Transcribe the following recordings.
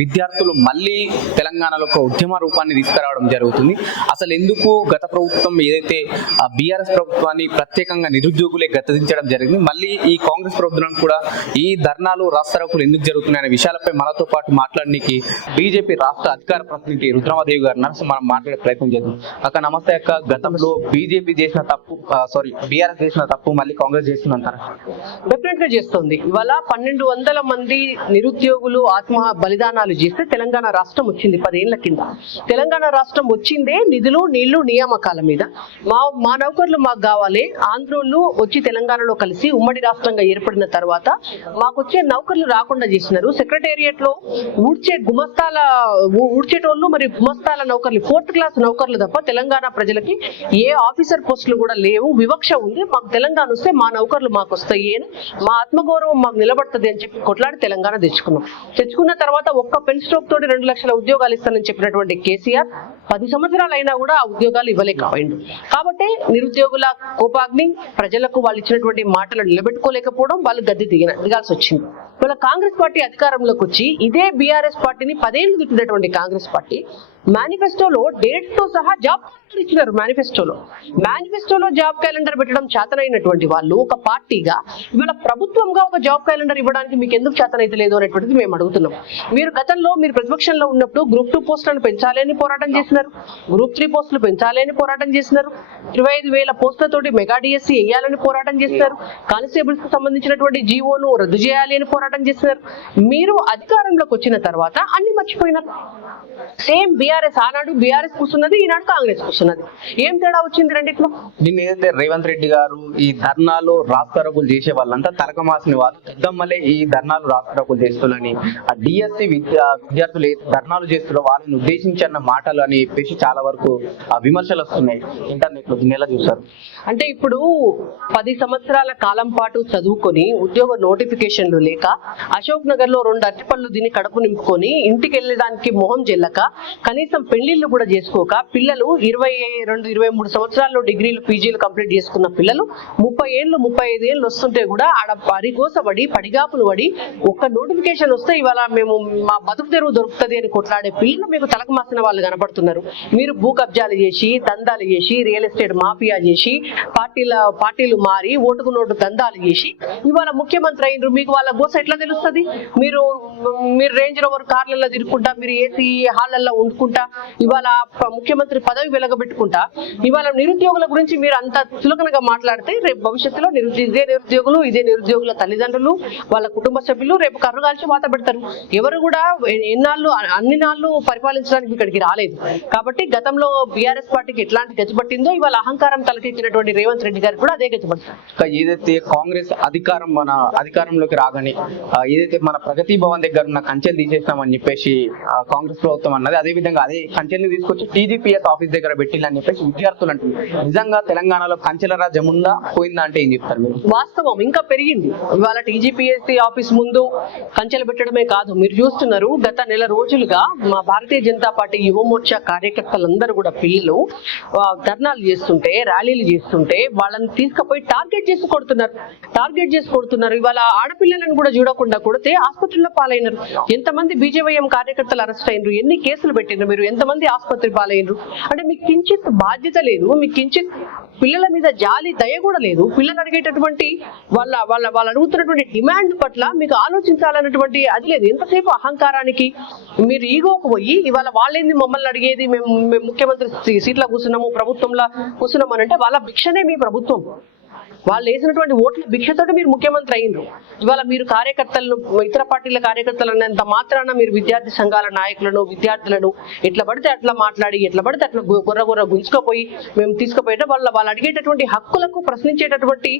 విద్యార్థులు మళ్ళీ తెలంగాణలో ఒక ఉద్యమ రూపాన్ని తీసుకురావడం జరుగుతుంది. అసలు ఎందుకు గత ప్రభుత్వం ఏదైతే బీఆర్ఎస్ ప్రభుత్వాన్ని ప్రత్యేకంగా నిరుద్యోగులే గతదించడం జరిగింది మళ్ళీ ఈ కాంగ్రెస్ ప్రభుత్వం కూడా ఈ ధర్నాలు రాస్తారోకులు ఎందుకు జరుగుతున్నాయనే విషయాలపై మనతో పాటు మాట్లాడడానికి బీజేపీ రాష్ట్ర అధికార ప్రతినిధి రుద్రమదేవి గారు ఉన్నారు. మనం మాట్లాడే ప్రయత్నం చేద్దాం. అక్క నమస్తే అక్క. గతంలో బీజేపీ చేసిన తప్పు సారీ బీఆర్ఎస్ చేసిన తప్పు మళ్ళీ కాంగ్రెస్ చేస్తుందంటారా? డెఫినెట్గా చేస్తుంది. ఇవాళ పన్నెండు వందల మంది నిరుద్యోగులు ఆత్మ బలిదానాలు చేస్తే తెలంగాణ రాష్ట్రం వచ్చింది పదేళ్ళ కింద. తెలంగాణ రాష్ట్రం వచ్చిందే నిధులు నీళ్ళు నియామకాల మీద. మా మా నౌకర్లు మాకు కావాలి. ఆంధ్రోళ్ళు వచ్చి తెలంగాణలో కలిసి ఉమ్మడి రాష్ట్రంగా ఏర్పడిన తర్వాత మాకు వచ్చే నౌకర్లు రాకుండా చేసినారు. సెక్రటేరియట్లో ఊడ్చే గుమస్తాల ఊడ్చేటోళ్ళు మరి గుమస్తాల నౌకర్లు ఫోర్త్ క్లాస్ నౌకర్లు తప్ప తెలంగాణ ప్రజలకి ఏ ఆఫీసర్ పోస్టులు కూడా లేవు. వివక్ష ఉంది. మాకు తెలంగాణ వస్తే మా నౌకర్లు మాకు వస్తాయి అని మా ఆత్మగౌరవం మాకు నిలబడుతుంది అని చెప్పి కొట్లాడి తెలంగాణ తెచ్చుకున్నాం. తెచ్చుకున్న తర్వాత ఒక్క పెన్ స్ట్రోక్ తోటి రెండు లక్షల ఉద్యోగాలు ఇస్తానని చెప్పినటువంటి కేసీఆర్ పది సంవత్సరాలు అయినా కూడా ఆ ఉద్యోగాలు ఇవ్వలేకపోయిండు కాబట్టి నిరుద్యోగుల కోపాగ్ని ప్రజలకు వాళ్ళు ఇచ్చినటువంటి మాటలు నిలబెట్టుకోలేకపోవడం వాళ్ళు గద్దె దిగిన దిగాల్సి వచ్చింది. ఇవాళ కాంగ్రెస్ పార్టీ అధికారంలోకి వచ్చి ఇదే బీఆర్ఎస్ పార్టీని పదేళ్ళు తిట్టినటువంటి కాంగ్రెస్ పార్టీ మేనిఫెస్టోలో డేట్తో సహా జాబ్ క్యాలెండర్ ఇచ్చినారు మేనిఫెస్టోలో. మేనిఫెస్టోలో జాబ్ క్యాలెండర్ పెట్టడం చేతనైనటువంటి వాళ్ళు ఒక పార్టీగా ఇవాళ ప్రభుత్వంగా ఒక జాబ్ క్యాలెండర్ ఇవ్వడానికి మీకు ఎందుకు చేతనైతే లేదు అనేటువంటిది మేము అడుగుతున్నాం. మీరు గతంలో మీరు ప్రతిపక్షంలో ఉన్నప్పుడు గ్రూప్ టూ పోస్టులను పెంచాలి అని పోరాటం చేసినారు గ్రూప్ త్రీ పోస్టులు పెంచాలి అని పోరాటం చేసినారు ఇరవై ఐదు వేల పోస్టులతోటి మెగా డిఎస్సీ వేయాలని పోరాటం చేసినారు కానిస్టేబుల్స్కు సంబంధించినటువంటి జీవోను రద్దు చేయాలి అని పోరాటం చేసినారు మీరు అధికారంలోకి వచ్చిన తర్వాత అన్ని మర్చిపోయినారు. సేమ్ బీఆర్ఎస్ ఆనాడు బీఆర్ఎస్ కూర్చున్నది ఈనాడు కాంగ్రెస్ కూర్చున్నది. ఏం తేడా వచ్చింది రెండిట్లో? దీన్ని ఏదైతే రేవంత్ రెడ్డి గారు ఈ ధర్నాలు రాస్తారోకులు చేసే వాళ్ళంతా తరకమాసిన వాళ్ళు పెద్దమ్మలే ఈ ధర్నాలు రాస్తారోకులు చేస్తున్నారని ఆ డిఎస్సి విద్యార్థులు ధర్నాలు చేస్తున్న వాళ్ళని ఉద్దేశించి అన్న మాటలు అని చెప్పేసి చాలా వరకు విమర్శలు వస్తున్నాయి. ఇంటర్నెట్లో దీన్ని ఎలా చూస్తారు? అంటే ఇప్పుడు పది సంవత్సరాల కాలం పాటు చదువుకొని ఉద్యోగ నోటిఫికేషన్లు లేక అశోక్ నగర్లో రెండు అరటిపళ్ళు దీన్ని కడుపు నింపుకొని ఇంటికి వెళ్ళడానికి మొహం చెల్లక కనీసం పెళ్ళిళ్ళు కూడా చేసుకోక పిల్లలు ఇరవై రెండు ఇరవై మూడు సంవత్సరాల్లో డిగ్రీలు పీజీలు కంప్లీట్ చేసుకున్న పిల్లలు ముప్పై ఏళ్ళు ముప్పై ఐదు ఏళ్ళు వస్తుంటే కూడా ఆడ పరిగోసబడి పడిగాపులు పడి ఒక్క నోటిఫికేషన్ వస్తే ఇవాళ మేము మా బతుకు తెరువు దొరుకుతుంది అని కొట్లాడే పిల్లలు మీకు తలకు మాసిన వాళ్ళు కనబడుతున్నారు. కనపడుతున్నారు మీరు భూ కబ్జాలు చేసి దందాలు చేసి రియల్ ఎస్టేట్ మాఫియా చేసి పార్టీల పార్టీలు మారి ఓటుకు నోటు దందాలు చేసి ఇవాళ ముఖ్యమంత్రి అయినరు మీకు వాళ్ళ గోస ఎట్లా తెలుస్తుంది? మీరు మీరు రేంజ్ రోవర్ కార్లలో తిరుగుకుంటా మీరు ఏసీ హాళ్ళలో ఉండుకుంటా ఇవాళ ముఖ్యమంత్రి పదవి వెలగబెట్టుకుంటా ఇవాళ నిరుద్యోగుల గురించి మీరు అంత చులకనగా మాట్లాడితే రేపు భవిష్యత్తులో నిరుద్యో ఇదే నిరుద్యోగులు ఇదే నిరుద్యోగుల తల్లిదండ్రులు వాళ్ళ కుటుంబ సభ్యులు రేపు కర్రు కాల్చి వాత పెడతారు. ఎవరు కూడా ఎన్నాళ్ళు అన్ని నాళ్ళు పరిపాలించడానికి ఇక్కడికి రాలేదు. కాబట్టి గతంలో బీఆర్ఎస్ పార్టీకి ఎట్లాంటి గతి పట్టిందో ఇవాళ అహంకారం తలకెత్తినటువంటి రేవంత్ రెడ్డి గారికి కూడా అదే ఇంకా ఏదైతే కాంగ్రెస్ అధికారం మన అధికారంలోకి రాగానే ఏదైతే మన ప్రగతి భవన్ దగ్గర ఉన్న కంచెలు తీసేస్తామని చెప్పేసి కాంగ్రెస్ ప్రభుత్వం అన్నది అదే విధంగా అదే కంచెల్ని తీసుకొచ్చి టీజీపీఎస్ ఆఫీస్ దగ్గర పెట్టిందని చెప్పేసి విద్యార్థులు అంటున్నారు. నిజంగా తెలంగాణలో కంచెల రాజ్యం ఉందా పోయిందా అంటే ఏం చెప్తారు మీరు? వాస్తవం ఇంకా పెరిగింది. ఇవాళ టీజీపీఎస్సీ ఆఫీస్ ముందు కంచెలు పెట్టడమే కాదు. మీరు చూస్తున్నారు గత నెల రోజులుగా మా భారతీయ జనతా పార్టీ యువ మోర్చా కార్యకర్తలందరూ కూడా పిల్లలు ధర్నాలు చేస్తుంటే ర్యాలీలు చేస్తుంటే వాళ్ళని తీసుకుపోయి టార్గెట్ చేసి కొడుతున్నారు. టార్గెట్ చేసి కొడుతున్నారు. ఇవాళ ఆడపిల్లలను కూడా చూడకుండా కొడితే ఆసుపత్రిలో పాలైనరు. ఎంతమంది బీజేవైఎం కార్యకర్తలు అరెస్ట్ అయినరు? ఎన్ని కేసులు పెట్టినారు మీరు? ఎంతమంది ఆసుపత్రి పాలైనరు? అంటే మీకు కించిత్ బాధ్యత లేదు. మీకు కించిత్ పిల్లల మీద జాలి దయ కూడా లేదు. పిల్లలు అడిగేటటువంటి వాళ్ళ వాళ్ళ వాళ్ళు అడుగుతున్నటువంటి డిమాండ్ పట్ల మీకు ఆలోచించాలన్నటువంటి అది లేదు. ఎంతసేపు అహంకారానికి మీరు ఈగోకు పోయి ఇవాళ వాళ్ళేంది మమ్మల్ని అడిగేది? మేము మేము ముఖ్యమంత్రి సీట్లో కూర్చున్నాము ప్రభుత్వంలో కూర్చున్నాము అని అంటే వాళ్ళ భిక్షనే మీ ప్రభుత్వం. వాళ్ళు వేసినటువంటి ఓట్ల భిక్షతోటి మీరు ముఖ్యమంత్రి అయ్యిండ్రు ఇవాళ మీరు కార్యకర్తలను ఇతర పార్టీల కార్యకర్తలను అంత మాత్రాన మీరు విద్యార్థి సంఘాల నాయకులను విద్యార్థులను ఎట్లా పడితే అట్లా మాట్లాడి ఎట్లా పడితే అట్లా గుర్ర గుర్ర గుంజుకపోయి మేము తీసుకుపోయేట వాళ్ళ వాళ్ళు అడిగేటటువంటి హక్కులకు ప్రశ్నించేటటువంటి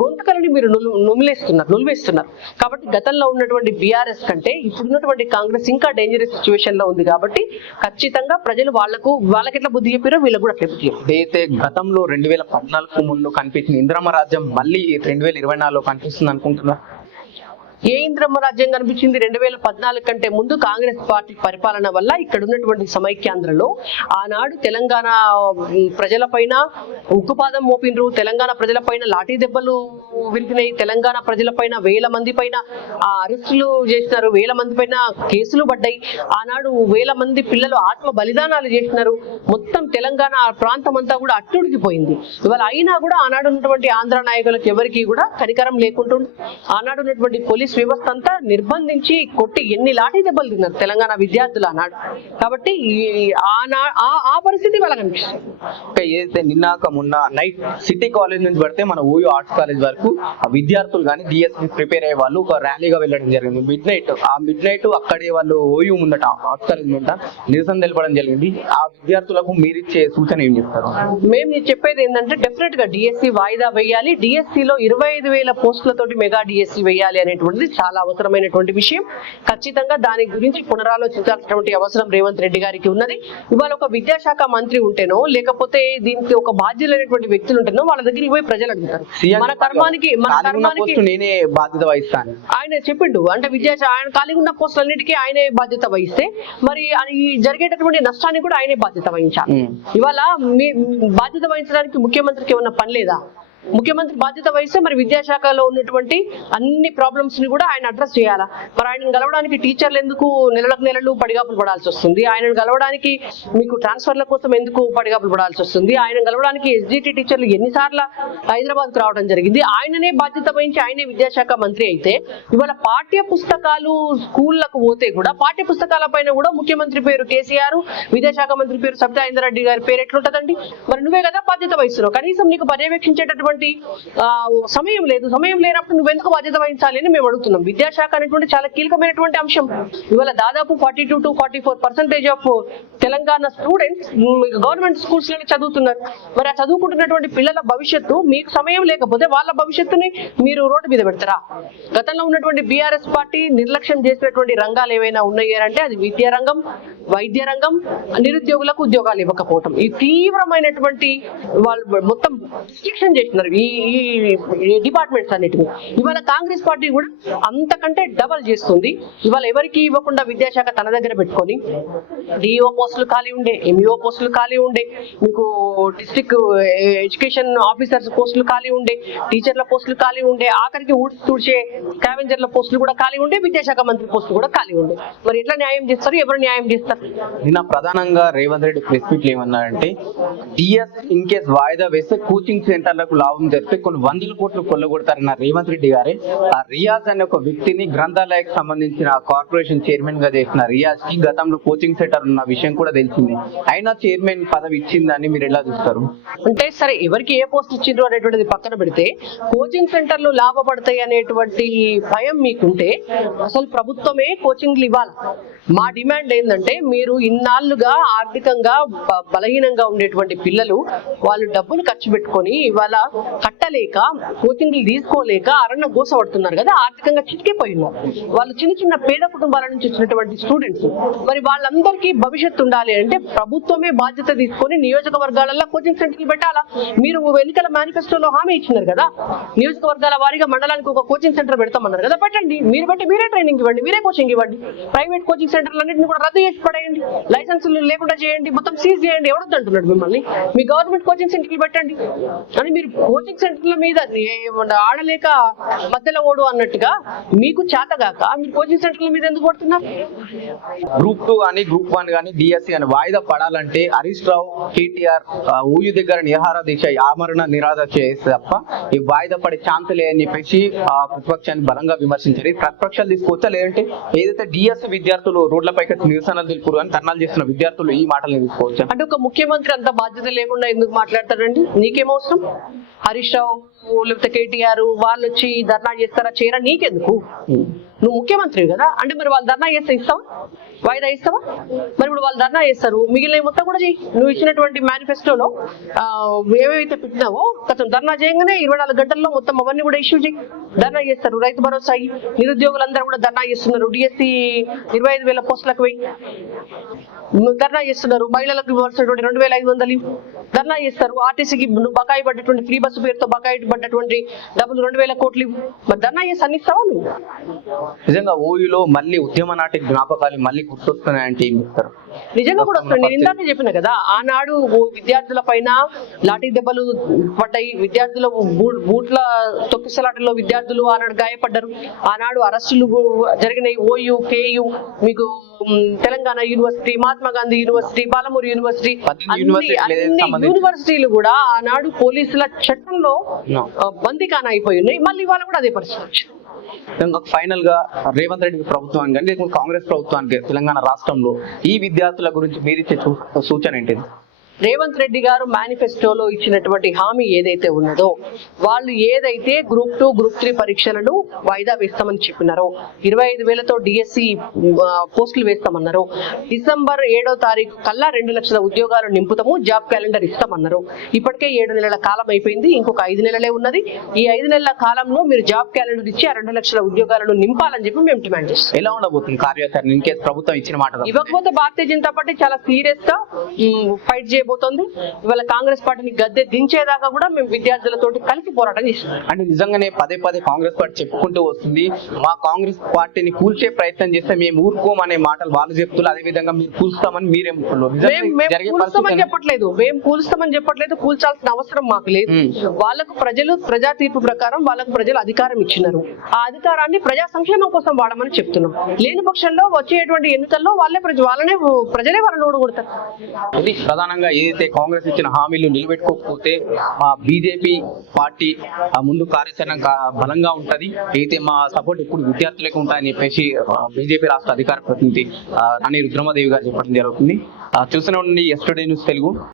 గొంతుకలని మీరు నులు- నుమిలేస్తున్నారు నులివేస్తున్నారు. కాబట్టి గతంలో ఉన్నటువంటి బీఆర్ఎస్ కంటే ఇప్పుడున్నటువంటి కాంగ్రెస్ ఇంకా డేంజరస్ సిచ్యువేషన్లో ఉంది కాబట్టి ఖచ్చితంగా ప్రజలు వాళ్ళకు వాళ్ళకి ఎట్లా బుద్ధి చెప్పారో వీళ్ళకి కూడా అట్లా బుద్ధి చెప్పారు గతంలో రెండు వేల పద్నాలుగు ముందు కనిపించిన ఇంద్రమరాజు రాజ్యం మళ్ళీ రెండు వేల ఇరవై నాలుగులో కనిపిస్తుంది అనుకుంటున్నా ఏ ఇంద్రమ్మ రాజ్యం కనిపించింది? రెండు వేల పద్నాలుగు కంటే ముందు కాంగ్రెస్ పార్టీ పరిపాలన వల్ల ఇక్కడ ఉన్నటువంటి సమైక్యాంధ్రలో ఆనాడు తెలంగాణ ప్రజల ప్రజలపైన ఉక్కుపాదం మోపినరు. తెలంగాణ ప్రజలపైన లాఠీ దెబ్బలు విరిగినాయి తెలంగాణ ప్రజలపైన వేల మంది పైన ఆ, అరెస్టులు చేసినారు. వేల మంది పైన కేసులు పడ్డాయి. ఆనాడు వేల మంది పిల్లలు ఆత్మ బలిదానాలు చేసినారు. మొత్తం తెలంగాణ ప్రాంతం అంతా కూడా అట్టుడికిపోయింది. ఇవాళ అయినా కూడా ఆనాడు ఉన్నటువంటి ఆంధ్ర నాయకులకు ఎవరికి కూడా కనికరం లేకుండా ఆనాడు ఉన్నటువంటి పోలీస్ వ్యవస్థ అంతా నిర్బంధించి కొట్టి ఎన్ని లాఠీ దెబ్బలు తిన్నారు తెలంగాణ విద్యార్థులు ఆనాడు. కాబట్టి ఆ- ఆ పరిస్థితి వాళ్ళకి అనిపిస్తుంది ఏదైతే నిన్నాక మొన్న నైట్ సిటీ కాలేజ్ నుంచి పడితే మన ఓయూ ఆర్ట్స్ కాలేజ్ వరకు ఆ విద్యార్థులు కానీ డిఎస్పి ప్రిపేర్ అయ్యే వాళ్ళు ఒక ర్యాలీగా వెళ్ళడం జరిగింది. మిడ్ నైట్ ఆ మిడ్ నైట్ అక్కడే వాళ్ళు ఓయూ ముందట ఆర్ట్స్ కాలేజ్ ముందట నిరసన తెలపడం జరిగింది. ఆ విద్యార్థులకు మీరిచ్చే సూచన ఏం చెప్తారు? మేము చెప్పేది ఏంటంటే డెఫినెట్గా డిఎస్సి వాయిదా వేయాలి. డిఎస్సి లో ఇరవై ఐదు వేల పోస్టులతోటి మెగా డిఎస్సి వేయాలి అనేటువంటిది చాలా అవసరమైనటువంటి విషయం. ఖచ్చితంగా దాని గురించి పునరాలోచించాల్సినటువంటి అవసరం రేవంత్ రెడ్డి గారికి ఉన్నది. ఇవాళ ఒక విద్యాశాఖ మంత్రి ఉంటేనో లేకపోతే దీనికి ఒక బాధ్యులైనటువంటి వ్యక్తులు ఉంటేనో వాళ్ళ దగ్గరికి పోయి ప్రజలు అడుగుతారు. మన కర్మానికి మన ఖాళీ కర్మానికి నేనే బాధ్యత వహిస్తాను. ఆయన చెప్పిండు. అంటే విద్యా ఆయన ఖాళీగా ఉన్న పోస్టులన్నిటికీ ఆయనే బాధ్యత వహిస్తే మరి ఈ జరిగేటటువంటి నష్టాన్ని కూడా ఆయనే బాధ్యత వహించాలి. ఇవాళ మీ బాధ్యత వహించడానికి ముఖ్యమంత్రికి ఏమన్నా పని లేదా? ముఖ్యమంత్రి బాధ్యత వహిస్తే మరి విద్యాశాఖలో ఉన్నటువంటి అన్ని ప్రాబ్లమ్స్ని కూడా ఆయన అడ్రస్ చేయాలా? మరి ఆయనను గలవడానికి టీచర్లు ఎందుకు నెలలకు నెలలు పడిగాపులు పడాల్సి వస్తుంది? ఆయనను గలవడానికి మీకు ట్రాన్స్ఫర్ల కోసం ఎందుకు పడిగాపులు పడాల్సి వస్తుంది? ఆయన గలవడానికి ఎస్జిటి టీచర్లు ఎన్నిసార్లు హైదరాబాద్ రావడం జరిగింది? ఆయననే బాధ్యత వహించి ఆయనే విద్యాశాఖ మంత్రి అయితే ఇవాళ పాఠ్య పుస్తకాలు స్కూళ్ళకు పోతే కూడా పాఠ్య పుస్తకాల పైన కూడా ముఖ్యమంత్రి పేరు కేసీఆర్ విద్యాశాఖ మంత్రి పేరు సబితా ఇంద్రారెడ్డి గారి పేరు ఎట్లుంటదండి? మరి నువ్వే కదా బాధ్యత వహిస్తున్నావు. కనీసం నీకు పర్యవేక్షించేటటువంటి ఆ, సమయం లేదు. సమయం లేనప్పుడు నువ్వు ఎందుకు బాధ్యత వహించాలి అని మేము అడుగుతున్నాం. విద్యాశాఖ అనేటువంటి చాలా కీలకమైనటువంటి అంశం. ఇవాళ దాదాపు forty two to forty four percentage of Telangana students government స్కూల్స్లోనే చదువుతున్నారు. మరి ఆ చదువుకుంటున్నటువంటి పిల్లల భవిష్యత్తు మీకు సమయం లేకపోతే వాళ్ళ భవిష్యత్తుని మీరు రోడ్డు మీద పెడతారా? గతంలో ఉన్నటువంటి బీఆర్ఎస్ పార్టీ నిర్లక్ష్యం చేసినటువంటి రంగాలు ఏవైనా ఉన్నాయంటే అది విద్యా రంగం వైద్య రంగం నిరుద్యోగులకు ఉద్యోగాలు ఇవ్వకపోవటం. ఈ తీవ్రమైనటువంటి వాళ్ళు మొత్తం రిస్ట్రిక్షన్ చేస్తున్నారు ఈ ఈ డిపార్ట్మెంట్స్ అన్నిటిని. ఇవాళ కాంగ్రెస్ పార్టీ కూడా అంతకంటే డబల్ చేస్తుంది. ఇవాళ ఎవరికి ఇవ్వకుండా విద్యాశాఖ తన దగ్గర పెట్టుకొని డిఓ పోస్టులు ఖాళీ ఉండే ఎంఈఓ పోస్టులు ఖాళీ ఉండే మీకు డిస్ట్రిక్ట్ ఎడ్యుకేషన్ ఆఫీసర్స్ పోస్టులు ఖాళీ ఉండే టీచర్ల పోస్టులు ఖాళీ ఉండే ఆఖరికి ఊడ్చి తుడిచే స్కావెంజర్ల పోస్టులు కూడా ఖాళీ ఉండే విద్యాశాఖ మంత్రి పోస్టులు కూడా ఖాళీ ఉండే. మరి ఎట్లా న్యాయం చేస్తారు ఎవరు న్యాయం చేస్తారు? నిన్న ప్రధానంగా రేవంత్ రెడ్డి ప్రెస్ మీట్లు ఏమన్నారంటే డిఎస్ ఇన్ కేస్ వాయిదా వేస్తే కోచింగ్ సెంటర్లకు లాభం జరిపితే కొన్ని వందల కోట్లు కొల్లగొడతారన్న రేవంత్ రెడ్డి గారే ఆ రియాజ్ అనే ఒక వ్యక్తిని గ్రంథాలయకు సంబంధించిన కార్పొరేషన్ చైర్మన్గా చేసిన రియాజ్కి గతంలో కోచింగ్ సెంటర్ ఉన్న విషయం కూడా తెలిసింది. అయినా చైర్మన్ పదవి ఇచ్చిందని మీరు ఎలా చూస్తారు? అంటే సరే ఎవరికి ఏ పోస్ట్ ఇచ్చిండ్రు అనేటువంటిది పక్కన పెడితే కోచింగ్ సెంటర్లు లాభపడతాయి అనేటువంటి భయం మీకుంటే అసలు ప్రభుత్వమే కోచింగ్లు ఇవ్వాలి? మా డిమాండ్ ఏంటంటే మీరు ఇన్నాళ్ళుగా ఆర్థికంగా బలహీనంగా ఉండేటువంటి పిల్లలు వాళ్ళు డబ్బులు ఖర్చు పెట్టుకొని ఇవాళ కట్టలేక కోచింగ్లు తీసుకోలేక అరణ్య గోసపడుతున్నారు కదా ఆర్థికంగా చిక్కిపోయి ఉన్నారు. వాళ్ళు చిన్న చిన్న పేద కుటుంబాల నుంచి వచ్చినటువంటి స్టూడెంట్స్. మరి వాళ్ళందరికీ భవిష్యత్తు ఉండాలి అంటే ప్రభుత్వమే బాధ్యత తీసుకొని నియోజకవర్గాలలో కోచింగ్ సెంటర్లు పెట్టాలా? మీరు ఎన్నికల మేనిఫెస్టోలో హామీ ఇచ్చినారు కదా? నియోజకవర్గాల వారీగా మండలానికి ఒక కోచింగ్ సెంటర్ పెడతామన్నారు కదా పెట్టండి. మీరు పెట్టి మీరే ట్రైనింగ్ ఇవ్వండి మీరే కోచింగ్ ఇవ్వండి. ప్రైవేట్ కోచింగ్ సెంటర్లన్నింటిని కూడా రద్దు చేసి పడేయండి. లైసెన్సులు లేకుండా చేయండి మొత్తం సీజ్ చేయండి. ఎవడొద్దు అంటున్నాడు మిమ్మల్ని? మీ గవర్నమెంట్ కోచింగ్ సెంటర్లు పెట్టండి. అని మీరు కోచింగ్ సెంటర్ల మీద ఆడలేక మధ్యలో ఓడు అన్నట్టుగా మీకు చేతగాక మీరు కోచింగ్ సెంటర్ల మీద ఎందుకు పడుతున్నారు గ్రూప్ టూ కానీ గ్రూప్ వన్ కానీ డిఎస్సి అని వాయిదా పడాలంటే హరీష్ రావు కేటీఆర్ ఊయు దగ్గర నిహార దీక్ష ఆమరణ నిరాధ చేస్తే తప్ప ఈ వాయిదా పడే ఛాన్స్ లేదని చెప్పేసి ఆ ప్రతిపక్షాన్ని బలంగా విమర్శించారు. ప్రతిపక్షాలు తీసుకోవచ్చా లేదంటే ఏదైతే డిఎస్సి విద్యార్థులు రోడ్లపైకి నిరసనలు తెలుపురు అని ధర్నాలు చేస్తున్న విద్యార్థులు ఈ మాటలు తీసుకోవచ్చు అంటే ఒక ముఖ్యమంత్రి అంత బాధ్యత లేకుండా ఎందుకు మాట్లాడతారండి? నీకేమవసరం హరీష్ రావు లేకపోతే కేటీఆర్ వాళ్ళు వచ్చి ధర్నా చేస్తారా చేయరా? నీకెందుకు? నువ్వు ముఖ్యమంత్రి కదా. అంటే మరి వాళ్ళు ధర్నా చేస్తే ఇస్తావా? వాయిదా ఇస్తావా మరి ఇప్పుడు వాళ్ళు ధర్నా చేస్తారు. మిగిలిన మొత్తం కూడా చేయి నువ్వు ఇచ్చినటువంటి మేనిఫెస్టోలో ఏమేమైతే పెట్టినావో కొంచెం ధర్నా చేయగానే ఇరవై నాలుగు గంటల్లో మొత్తం అవన్నీ కూడా ఇష్యూ చేయి ధర్నా చేస్తారు. రైతు భరోసా నిరుద్యోగులందరూ కూడా ధర్నా చేస్తున్నారు. డిఎస్సి ఇరవై ఐదు వేల పోస్టులకు వెయ్యి. ధర్నా చేస్తున్నారు. మహిళలకు ఇవ్వాల్సినటువంటి రెండు వేల ఐదు వందలు ధర్నా చేస్తారు. ఆర్టీసీకి బకాయి పడ్డటువంటి ఫ్రీ బస్సు పేరుతో బకాయి పడ్డటువంటి డబ్బులు రెండు వేల కోట్లు. మరి ధర్నా చేసి నువ్వు? నిజంగా ఓయూలో మళ్ళీ ఉద్యమ నాటి జ్ఞాపకాలు మళ్ళీ గుర్తొస్తున్నాయంటే ఏం చెప్తారు? నిజంగా కూడా వస్తుంది నేను ఇందాక చెప్పిన కదా ఆనాడు విద్యార్థుల పైన లాఠీ దెబ్బలు పడ్డాయి. విద్యార్థుల బూట్ల తొక్కిసలాటలో విద్యార్థులు ఆనాడు గాయపడ్డారు. ఆనాడు అరెస్టులు జరిగినాయి. ఓయు కేయు మీకు Telangana university Mahatma Gandhi university Balamuru university అన్ని యూనివర్సిటీలు కూడా ఆనాడు పోలీసుల చట్టంలో బందీఖానా అయిపోయి ఉన్నాయి మళ్ళీ ఇవాళ కూడా అదే పరిస్థితి ఫైనల్గా రేవంత్ రెడ్డి ప్రభుత్వానికి కానీ కాంగ్రెస్ ప్రభుత్వానికి తెలంగాణ రాష్ట్రంలో ఈ విద్యార్థుల గురించి మీరిచ్చే సూచన ఏంటిది? రేవంత్ రెడ్డి గారు మేనిఫెస్టోలో ఇచ్చినటువంటి హామీ ఏదైతే ఉన్నదో వాళ్ళు ఏదైతే గ్రూప్ టూ గ్రూప్ త్రీ పరీక్షలను వాయిదా వేస్తామని చెప్పినారో ఇరవై ఐదు వేలతో డిఎస్సి పోస్టులు వేస్తామన్నారు డిసెంబర్ ఏడో తారీఖు కల్లా రెండు లక్షల ఉద్యోగాలు నింపుతాము జాబ్ క్యాలెండర్ ఇస్తామన్నారు. ఇప్పటికే ఏడు నెలల కాలం అయిపోయింది ఇంకొక ఐదు నెలలే ఉన్నది. ఈ ఐదు నెలల కాలంలో మీరు జాబ్ క్యాలెండర్ ఇచ్చి ఆ రెండు లక్షల ఉద్యోగాలను నింపాలని చెప్పి మేము డిమాండ్ చేస్తాం. ఎలా ఉండబోతుంది కార్యాచరణ? ఇన్ కేసు ప్రభుత్వం ఇచ్చిన మాట? ఇవ్వకపోతే భారతీయ జనతా పార్టీ చాలా సీరియస్గా ఫైట్ చేయబోతోంది ఇవాళ కాంగ్రెస్ పార్టీని గద్దె దించేదాకా కూడా మేము విద్యార్థులతోటి కలిసి పోరాటం చేస్తున్నాం. అంటే నిజంగానే పదే పదే కాంగ్రెస్ పార్టీ చెప్పుకుంటూ వస్తుంది. మా కాంగ్రెస్ పార్టీని కూల్చే ప్రయత్నం చేస్తే మేము ఊరుకోమనే మాటలు వాళ్ళు చెప్తున్నారు. అదే విధంగా మీరు కూల్స్తామని మీరే కూల్స్తామని చెప్పట్లేదు. మేము కూల్స్తామని చెప్పట్లేదు. కూల్చాల్సిన అవసరం మాకు లేదు. వాళ్ళకు ప్రజలు ప్రజా తీర్పు ప్రకారం వాళ్ళకు ప్రజలు అధికారం ఇచ్చినారు. ఆ అధికారాన్ని ప్రజా సంక్షేమం కోసం వాడమని చెప్తున్నాం. లేని పక్షంలో వచ్చేటువంటి ఎన్నికల్లో వాళ్ళే ప్రజ వాళ్ళనే ప్రజలే వాళ్ళని ఓడగొడతారు. ఇది ప్రధానంగా ఏదైతే కాంగ్రెస్ ఇచ్చిన హామీలు నిలబెట్టుకోకపోతే మా బీజేపీ పార్టీ ముందు కార్యాచరణ బలంగా ఉంటది. అయితే మా సపోర్ట్ ఎప్పుడు విద్యార్థులకు ఉంటాయని చెప్పేసి బీజేపీ రాష్ట్ర అధికార ప్రతినిధి రాణి రుద్రమదేవి గారు చెప్పడం జరుగుతుంది. ఆ, చూస్తూనే ఉండండి ఎస్టర్డే న్యూస్ తెలుగు.